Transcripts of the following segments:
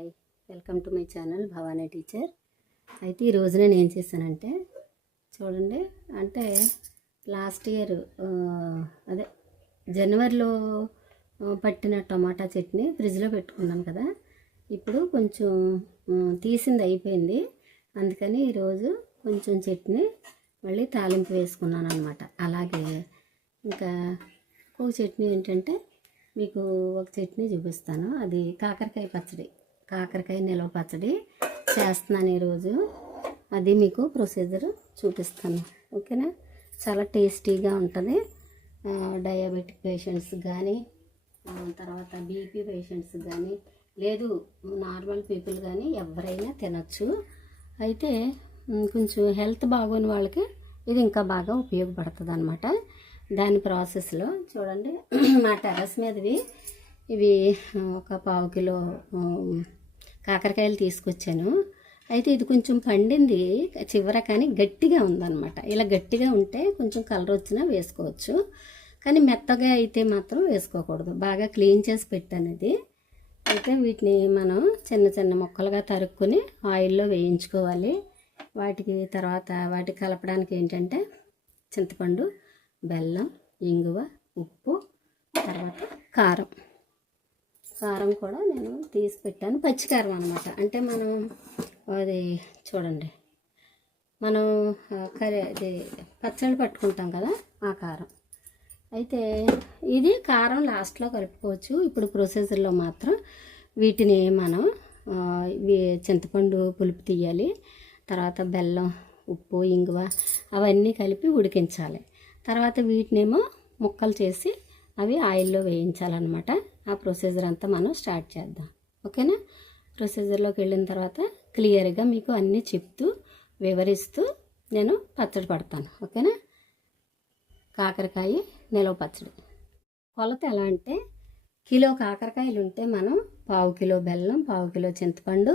Hi welcome to my channel Bhavani teacher అయితే ఈ రోజు నేను ఏం చేశానంటే చూడండి అంటే లాస్ట్ ఇయర్ అదే జనవరిలో పట్టిన టమాటా చట్నీ ఫ్రిడ్జ్లో పెట్టుకున్నాను కదా. ఇప్పుడు కొంచెం తీసింది అయిపోయింది. అందుకని ఈరోజు కొంచెం చట్నీ మళ్ళీ తాలింపు వేసుకున్నాను అనమాట అలాగే ఇంకా ఇంకో చట్నీ ఏంటంటే మీకు ఒక చట్నీ చూపిస్తాను. అది కాకరకాయ పచ్చడి. కాకరకాయ నిల్వ పచ్చడి చేస్తున్నాను ఈరోజు. అది మీకు ప్రొసీజర్ చూపిస్తాను. ఓకేనా? చాలా టేస్టీగా ఉంటుంది. డయాబెటిక్ పేషెంట్స్ కానీ తర్వాత బీపీ పేషెంట్స్ కానీ లేదు నార్మల్ పీపుల్ కానీ ఎవరైనా తినచ్చు. అయితే కొంచెం హెల్త్ బాగోని వాళ్ళకి ఇది ఇంకా బాగా ఉపయోగపడుతుంది అనమాట దాని ప్రాసెస్లో చూడండి. మా టెర్రస్ మీదవి ఇవి ఒక పావు కిలో కాకరకాయలు తీసుకొచ్చాను. అయితే ఇది కొంచెం పండింది చివర కానీ గట్టిగా ఉందన్నమాట. ఇలా గట్టిగా ఉంటే కొంచెం కలర్ వచ్చినా వేసుకోవచ్చు. కానీ మెత్తగా అయితే మాత్రం వేసుకోకూడదు. బాగా క్లీన్ చేసి పెట్టాను ఇది అయితే వీటిని మనం చిన్న చిన్న ముక్కలుగా తరుక్కుని ఆయిల్లో వేయించుకోవాలి. వాటికి తర్వాత వాటికి కలపడానికి ఏంటంటే చింతపండు బెల్లం ఇంగువ ఉప్పు తర్వాత కారం. కారం కూడా నేను తీసి పెట్టాను. పచ్చికారం అనమాట అంటే మనం అది చూడండి. మనం కర్రీ అది పచ్చళ్ళు పట్టుకుంటాం కదా ఆ కారం. అయితే ఇది కారం లాస్ట్లో కలుపుకోవచ్చు. ఇప్పుడు ప్రొసెసర్లో మాత్రం వీటిని మనం చింతపండు పులుపు తీయాలి. తర్వాత బెల్లం ఉప్పు ఇంగువ అవన్నీ కలిపి ఉడికించాలి. తర్వాత వీటినేమో ముక్కలు చేసి అవి ఆయిల్లో వేయించాలన్నమాట. ఆ ప్రొసీజర్ అంతా మనం స్టార్ట్ చేద్దాం. ఓకేనా? ప్రొసీజర్లోకి వెళ్ళిన తర్వాత క్లియర్గా మీకు అన్నీ చెప్తూ వివరిస్తూ నేను పచ్చడి పడతాను. ఓకేనా? కాకరకాయ నిలవ పచ్చడి. కొలత ఎలా అంటే కిలో కాకరకాయలు ఉంటే మనం పావు కిలో బెల్లం పావు కిలో చింతపండు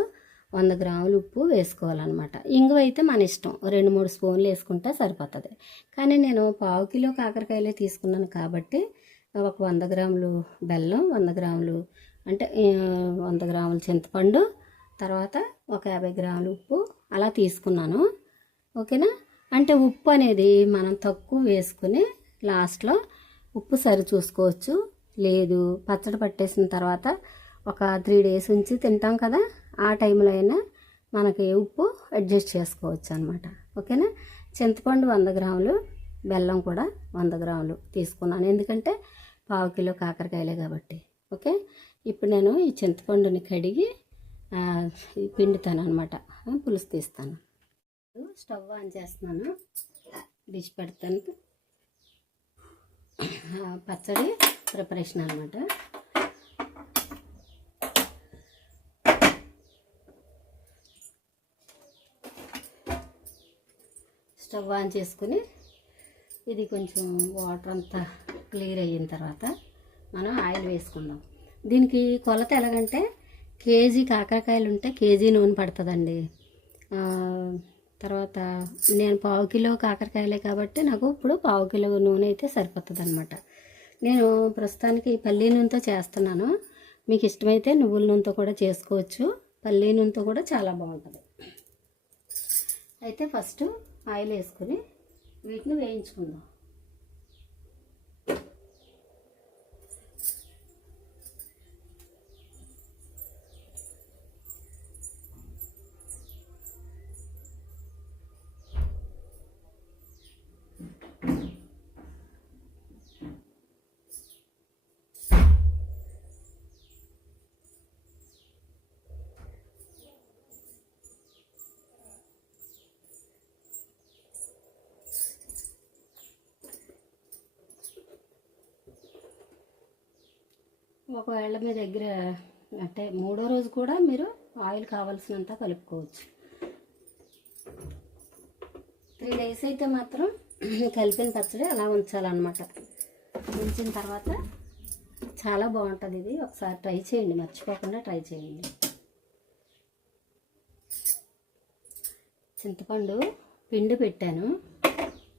వంద గ్రాములు ఉప్పు వేసుకోవాలన్నమాట. ఇంగువ అయితే మన ఇష్టం. రెండు మూడు స్పూన్లు వేసుకుంటే సరిపోతుంది. కానీ నేను పావు కిలో కాకరకాయలే తీసుకున్నాను కాబట్టి ఒక వంద గ్రాములు బెల్లం వంద గ్రాములు అంటే వంద గ్రాములు చింతపండు తర్వాత ఒక యాభై గ్రాములు ఉప్పు అలా తీసుకున్నాను. ఓకేనా? అంటే ఉప్పు అనేది మనం తక్కువ వేసుకుని లాస్ట్లో ఉప్పు సరి చూసుకోవచ్చు. లేదు పచ్చడి పట్టేసిన తర్వాత ఒక త్రీ డేస్ ఉంచి తింటాం కదా ఆ టైంలో అయినా మనకి ఉప్పు అడ్జస్ట్ చేసుకోవచ్చు అనమాట ఓకేనా? చింతపండు వంద గ్రాములు బెల్లం కూడా వంద గ్రాములు తీసుకున్నాను. ఎందుకంటే పావు కిలో కాకరకాయలే కాబట్టి. ఓకే? ఇప్పుడు నేను ఈ చింతపండుని కడిగి పిండుతాను అనమాట పులుసు తీస్తాను. స్టవ్ ఆన్ చేస్తున్నాను. డిష్ పెడతాను. పచ్చడి ప్రిపరేషన్ అనమాట స్టవ్ ఆన్ చేసుకుని ఇది కొంచెం వాటర్ అంతా క్లియర్ అయిన తర్వాత మనం ఆయిల్ వేసుకుందాం. దీనికి కొలత ఎలాగంటే కేజీ కాకరకాయలు ఉంటే కేజీ నూనె పడుతుందండి. తర్వాత నేను పావు కిలో కాకరకాయలే కాబట్టి నాకు ఇప్పుడు పావు కిలో నూనె అయితే సరిపోతుంది అనమాట నేను ప్రస్తుతానికి పల్లీ నూనెతో చేస్తున్నాను. మీకు ఇష్టమైతే నువ్వుల నూనెతో కూడా చేసుకోవచ్చు. పల్లీ నూనెతో కూడా చాలా బాగుంటుంది. అయితే ఫస్ట్ ఆయిల్ వేసుకుని వీటిని వేయించుకుందాం. ఒకవేళ మీ దగ్గర అంటే మూడో రోజు కూడా మీరు ఆయిల్ కావాల్సినంత కలుపుకోవచ్చు. త్రీ డేస్ అయితే మాత్రం కలిపిన పచ్చడి అలా ఉంచాలన్నమాట. ఉంచిన తర్వాత చాలా బాగుంటుంది ఇది. ఒకసారి ట్రై చేయండి. మర్చిపోకుండా ట్రై చేయండి. చింతపండు పిండి పెట్టాను.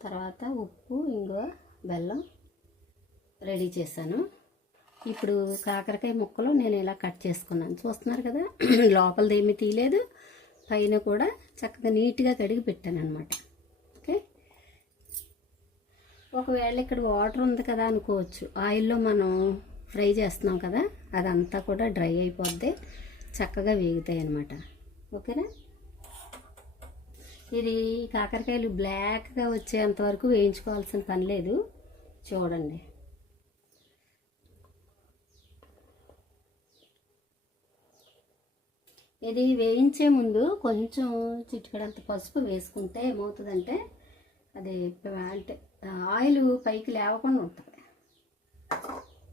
తర్వాత ఉప్పు ఇంగువ బెల్లం రెడీ చేశాను. ఇప్పుడు కాకరకాయ ముక్కలు నేను ఇలా కట్ చేసుకున్నాను. చూస్తున్నారు కదా? లోపలది ఏమీ తీయలేదు. పైన కూడా చక్కగా నీట్గా కడిగి పెట్టాను అనమాట ఓకే? ఒకవేళ ఇక్కడ వాటర్ ఉంది కదా అనుకోవచ్చు. ఆయిల్లో మనం ఫ్రై చేస్తున్నాం కదా అదంతా కూడా డ్రై అయిపోద్ది. చక్కగా వేగుతాయి అన్నమాట. ఓకేనా? ఇది కాకరకాయలు బ్లాక్గా వచ్చేంత వరకు వేయించుకోవాల్సిన పని లేదు. చూడండి. ఇది వేయించే ముందు కొంచెం చిటికడంత పసుపు వేసుకుంటే ఏమవుతుందంటే అది అంటే ఆయిల్ పైకి లేవకుండా ఉంటుంది.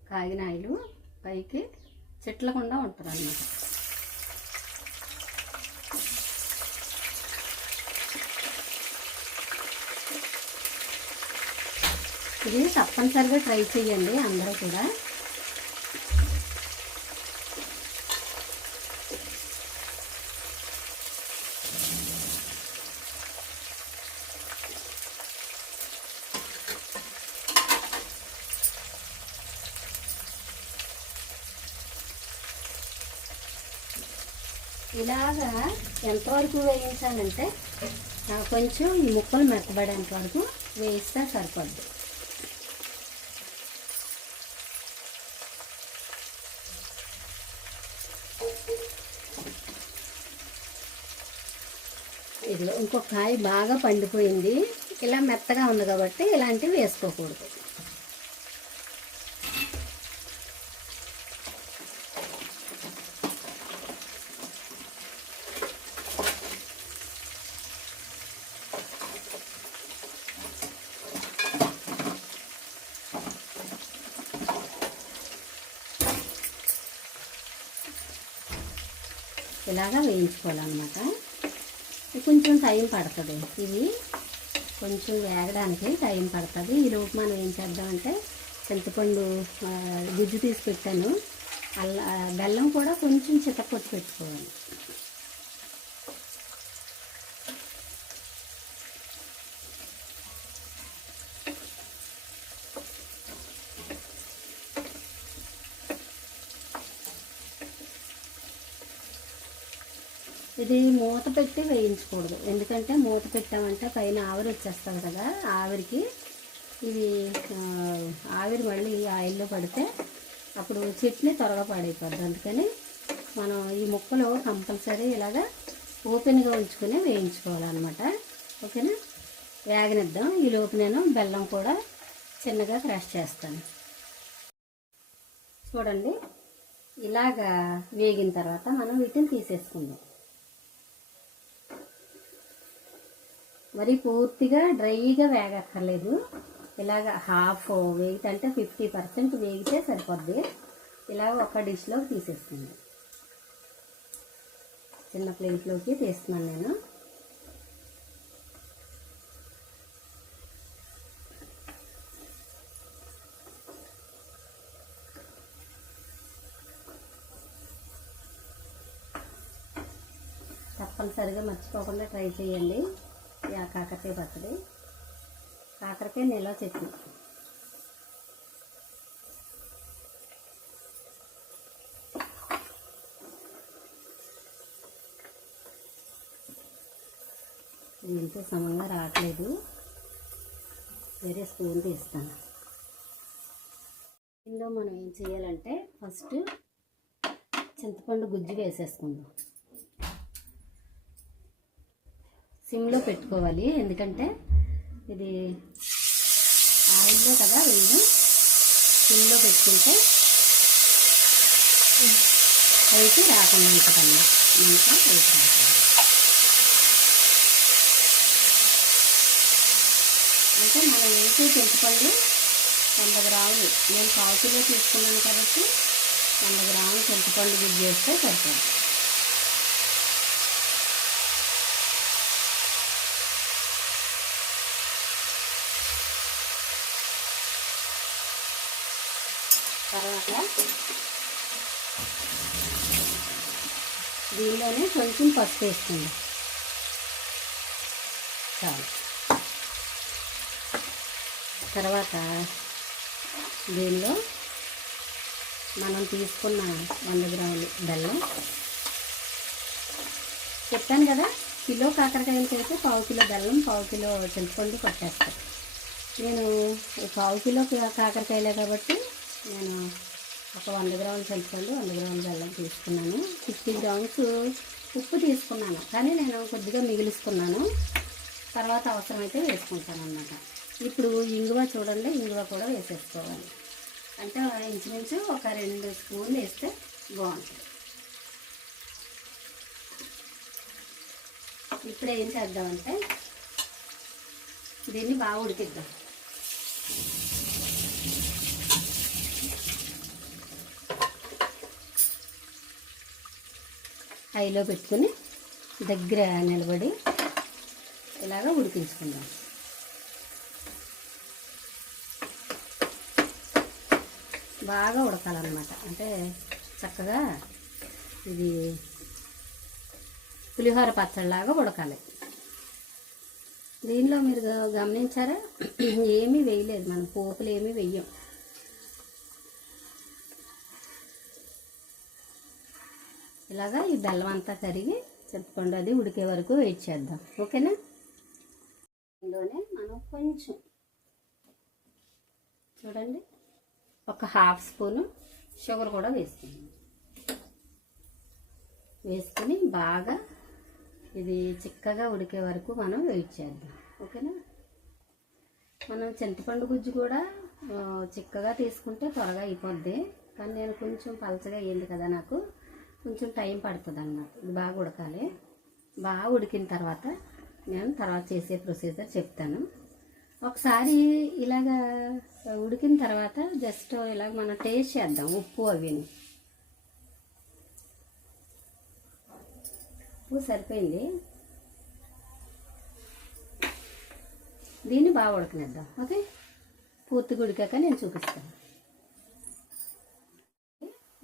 కాగిన ఆయిల్ పైకి చెట్లకుండా ఉంటుంది అన్నమాట ఇది తప్పనిసరిగా ట్రై చేయండి అందరూ కూడా. ఇలాగా ఎంతవరకు వేయించాలంటే కొంచెం ఈ ముక్కలు మెత్తబడేంత వరకు వేయిస్తే సరిపోద్ది. ఇదిలో ఇంకొక కాయ బాగా పండిపోయింది. ఇలా మెత్తగా ఉంది కాబట్టి ఇలాంటివి వేసుకోకూడదు. ఇలాగా వేయించుకోవాలన్నమాట. కొంచెం టైం పడుతుంది. ఇవి కొంచెం వేగడానికి టైం పడుతుంది. ఈ లోపు మనం ఏం చేద్దామంటే చింతపండు గుజ్జు తీసి పెట్టాను. అల్ల బెల్లం కూడా కొంచెం చితకొచ్చి పెట్టుకోవాలి. ఇది మూత పెట్టి వేయించకూడదు. ఎందుకంటే మూత పెట్టామంటే పైన ఆవిరి వచ్చేస్తుంది కదా ఆవిరికి ఇది ఆవిరి మళ్ళీ ఆయిల్లో పడితే అప్పుడు చట్నీ త్వరగా పాడైపోద్ది. అందుకని మనం ఈ ముక్కలు కంపల్సరీ ఇలాగా ఓపెన్గా ఉంచుకుని వేయించుకోవాలన్నమాట. ఓకేనా? వేగనిద్దాం. ఈ లోపు నేను బెల్లం కూడా చిన్నగా క్రష్ చేస్తాను. చూడండి ఇలాగా వేగిన తర్వాత మనం వీటిని తీసేసుకుందాం. మరి పూర్తిగా డ్రైగా వేగక్కర్లేదు. ఇలాగ హాఫ్ వేగితే అంటే ఫిఫ్టీ పర్సెంట్ వేగితే సరిపోద్ది. ఇలా ఒక డిష్లోకి తీసేస్తుంది. చిన్న ప్లేట్లోకి తీస్తున్నాను నేను. తప్పనిసరిగా మర్చిపోకుండా ట్రై చేయండి. యా కాకరకాయ పచ్చడి. కాకరకాయ నిల్వ చట్నీ. దీంతో సమంగా రావట్లేదు. వేరే స్పూన్ తీస్తాను. ఇందులో మనం ఏం చేయాలంటే ఫస్ట్ చింతపండు గుజ్జు వేసేసుకుందాం. సిమ్లో పెట్టుకోవాలి. ఎందుకంటే ఇది ఆయిల్లో కదా వేయడం. సిమ్లో పెట్టుకుంటే పైకి రాకుండా ఉంటుందండి ఇంకా పైకి అంటే మనం వేసే చింతపండు వంద గ్రాములు నేను పావు కిలో తీసుకున్నాను కాబట్టి వంద గ్రాములు చింతపండు గుజ్జు చేస్తే సరిపోతుంది తర్వాత దీనిలోనే కొంచెం పసుపు వేస్తుంది చాలు. తర్వాత దీనిలో మనం తీసుకున్న వంద గ్రాములు బెల్లం. చెప్పాను కదా కిలో కాకరకాయలు చేస్తే పావు కిలో బెల్లం పావు కిలో చింతపండు కొట్టేస్తాను. నేను పావు కిలో కాకరకాయలే కాబట్టి నేను ఒక వంద గ్రాముల చింతపండు వంద గ్రాముల బెల్లం తీసుకున్నాను. ఫిఫ్టీ గ్రామ్స్ ఉప్పు తీసుకున్నాను. కానీ నేను కొద్దిగా మిగిలిస్తున్నాను. తర్వాత అవసరమైతే వేసుకుంటాను అన్నమాట ఇప్పుడు ఇంగువ చూడండి ఇంగువ కూడా వేసేసుకోవాలి. అంటే ఇంచుమించు ఒక రెండు స్పూన్లు వేస్తే బాగుంటుంది. ఇప్పుడు ఏం చేద్దామంటే దీన్ని బాగా ఉడికిద్దాం. హైలో పెట్టుకుని దగ్గర నిలబడి ఇలాగ ఉడికించుకుందాం. బాగా ఉడకాలన్నమాట. అంటే చక్కగా ఇది పులిహోర పచ్చడిలాగా ఉడకాలి. దీనిలో మీరు గమనించారా ఏమీ వేయలేదు. మనం పోపులు ఏమీ వెయ్యం ఇలాగా ఈ బెల్లం అంతా కరిగి చింతపండు అది ఉడికే వరకు వెయిట్ చేద్దాం. ఓకేనా? ఇందులోనే మనం కొంచెం చూడండి. ఒక హాఫ్ స్పూను షుగర్ కూడా వేసుకుందాం. వేసుకుని బాగా ఇది చిక్కగా ఉడికే వరకు మనం వెయిట్ చేద్దాం. ఓకేనా? మనం చింతపండు గుజ్జు కూడా చిక్కగా తీసుకుంటే త్వరగా అయిపోద్ది. కానీ నేను కొంచెం పలచగా అయ్యింది కదా నాకు. కొంచెం టైం పడుతుంది అన్నమాట ఇది బాగా ఉడకాలి. బాగా ఉడికిన తర్వాత నేను తర్వాత చేసే ప్రొసీజర్ చెప్తాను. ఒకసారి ఇలాగా ఉడికిన తర్వాత జస్ట్ ఇలాగ మనం టేస్ట్ చేద్దాం ఉప్పు అవిని. ఉప్పు సరిపోయింది. దీన్ని బాగా ఉడకనిద్దాం. ఓకే? పూర్తిగా ఉడికాక నేను చూపిస్తాను.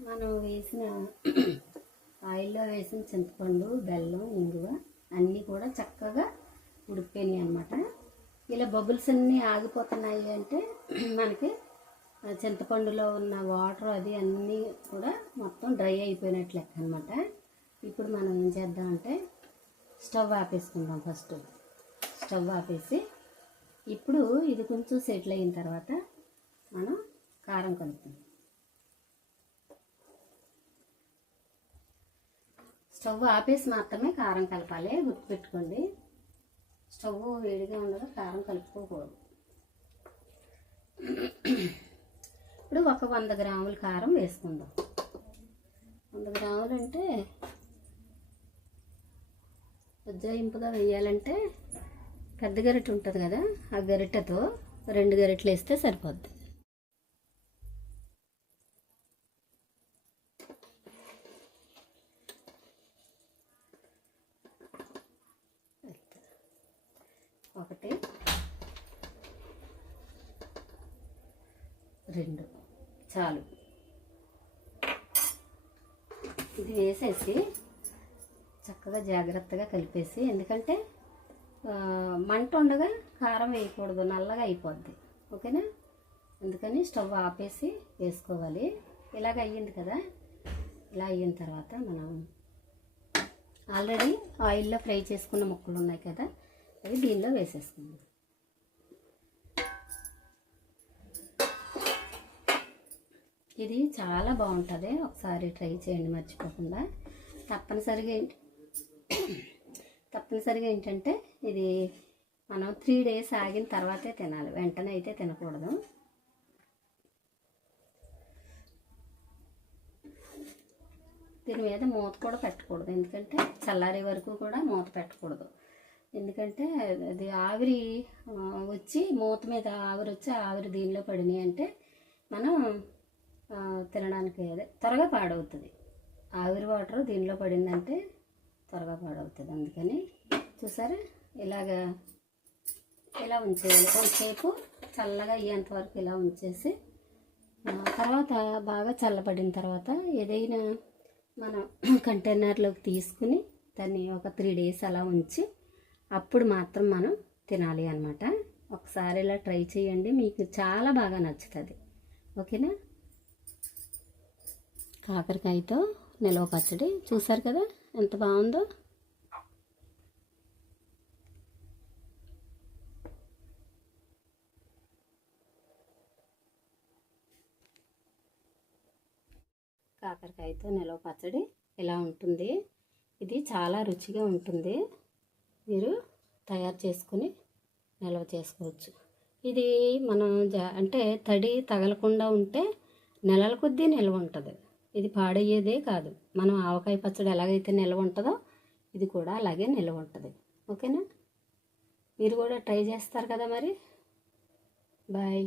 మనం వేసిన ఆయిల్లో వేసిన చింతపండు బెల్లం ఇంగువ అన్నీ కూడా చక్కగా ఉడికిపోయినాయి అనమాట ఇలా బబుల్స్ అన్నీ ఆగిపోతున్నాయి అంటే మనకి చింతపండులో ఉన్న వాటర్ అది అన్నీ కూడా మొత్తం డ్రై అయిపోయినట్లు లెక్క అనమాట ఇప్పుడు మనం ఏం చేద్దామంటే స్టవ్ ఆపేసుకుందాం ఫస్ట్. స్టవ్ ఆపేసి ఇప్పుడు ఇది కొంచెం సెటిల్ అయిన తర్వాత మనం కారం కలుపుతాం స్టవ్ ఆపేసి మాత్రమే కారం కలపాలి. గుర్తుపెట్టుకోండి స్టవ్ వేడిగా ఉండగా కారం కలుపుకోకూడదు. ఇప్పుడు ఒక వంద గ్రాముల కారం వేసుకుందాం. వంద గ్రాములు అంటే ఉజ్జాయింపుగా వేయాలంటే పెద్ద గరిటె ఉంటుంది కదా ఆ గరిటెతో రెండు గరిటెలు వేస్తే సరిపోద్ది. ఒకటి. రెండు. చాలు. ఇది వేసేసి చక్కగా జాగ్రత్తగా కలిపేసి ఎందుకంటే మంట ఉండగా కారం వేయకూడదు నల్లగా అయిపోద్ది. ఓకేనా? అందుకని స్టవ్ ఆపేసి వేసుకోవాలి. ఇలాగ అయ్యింది కదా? ఇలా అయిన తర్వాత మనం ఆల్రెడీ ఆయిల్లో ఫ్రై చేసుకున్న ముక్కలు ఉన్నాయి కదా? అది దీనిలో వేసేసుకుందాం. ఇది చాలా బాగుంటుంది. ఒకసారి ట్రై చేయండి మర్చిపోకుండా. తప్పనిసరిగా ఏంటి తప్పనిసరిగా ఏంటంటే ఇది మనం త్రీ డేస్ ఆగిన తర్వాతే తినాలి. వెంటనే అయితే తినకూడదు. దీని మీద మూత కూడా పెట్టకూడదు. ఎందుకంటే చల్లారే వరకు కూడా మూత పెట్టకూడదు. ఎందుకంటే అది ఆవిరి వచ్చి మూత మీద ఆవిరి వచ్చి ఆవిరి దీనిలో పడినాయి అంటే మనం తినడానికి అదే త్వరగా పాడవుతుంది. ఆవిరి వాటర్ దీనిలో పడిందంటే త్వరగా పాడవుతుంది. అందుకని చూసారా? ఇలాగా ఇలా ఉంచేయాలి. కొంతసేపు చల్లగా అయ్యేంత వరకు ఇలా ఉంచేసి తర్వాత బాగా చల్లబడిన తర్వాత ఏదైనా మనం కంటైనర్లోకి తీసుకుని దాన్ని ఒక త్రీ డేస్ అలా ఉంచి అప్పుడు మాత్రం మనం తినాలి అనమాట ఒకసారి ఇలా ట్రై చేయండి. మీకు చాలా బాగా నచ్చుతుంది. ఓకేనా? కాకరకాయతో నిలవ పచ్చడి. చూసారు కదా? ఎంత బాగుందో? కాకరకాయతో నిలవ పచ్చడి ఇలా ఉంటుంది. ఇది చాలా రుచిగా ఉంటుంది. మీరు తయారు చేసుకుని నిల్వ చేసుకోవచ్చు. ఇది మనం జా అంటే తడి తగలకుండా ఉంటే నెలల కొద్దీ నిల్వ ఉంటుంది. ఇది పాడయ్యేదే కాదు. మనం ఆవకాయ పచ్చడి ఎలాగైతే నిల్వ ఉంటుందో ఇది కూడా అలాగే నిల్వ ఉంటుంది. ఓకేనా? మీరు కూడా ట్రై చేస్తారు కదా మరి? బాయ్.